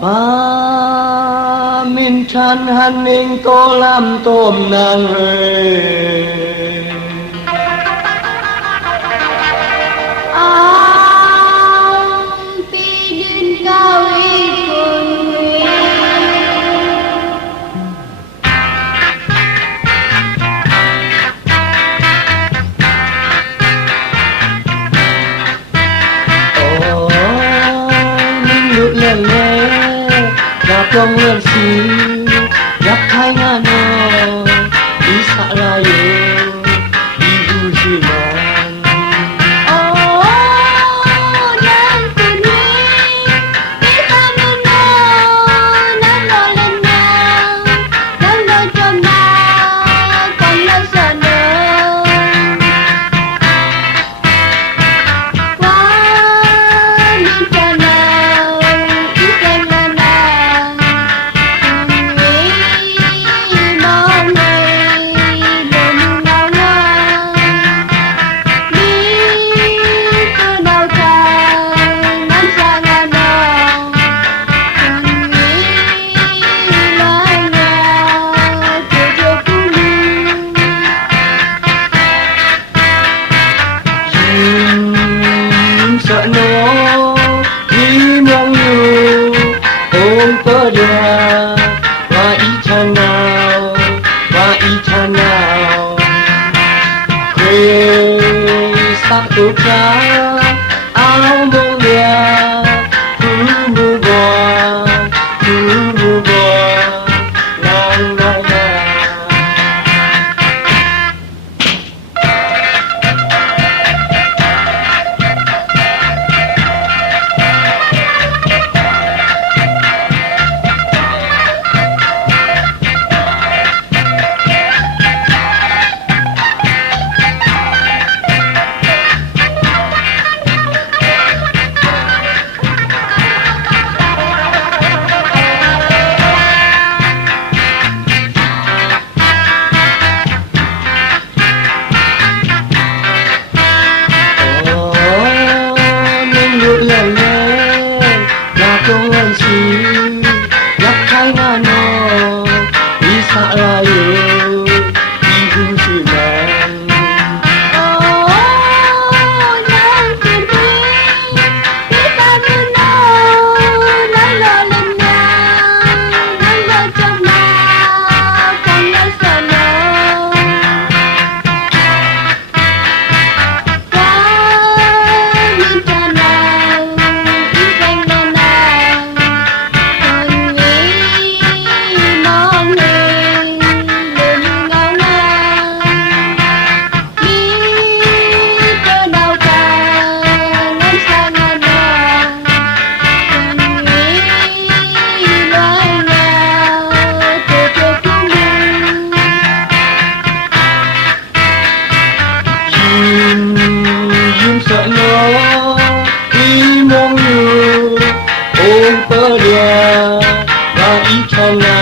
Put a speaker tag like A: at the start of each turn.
A: Ba min chan han ning to lam tom nang rei จงเลื่อนสียากไทยงาน sợ nó đi mong yêu, ôm tơ đà và ý cha nào, và ý cha nào? Quê sắc tố trái you. りゃばいかな。い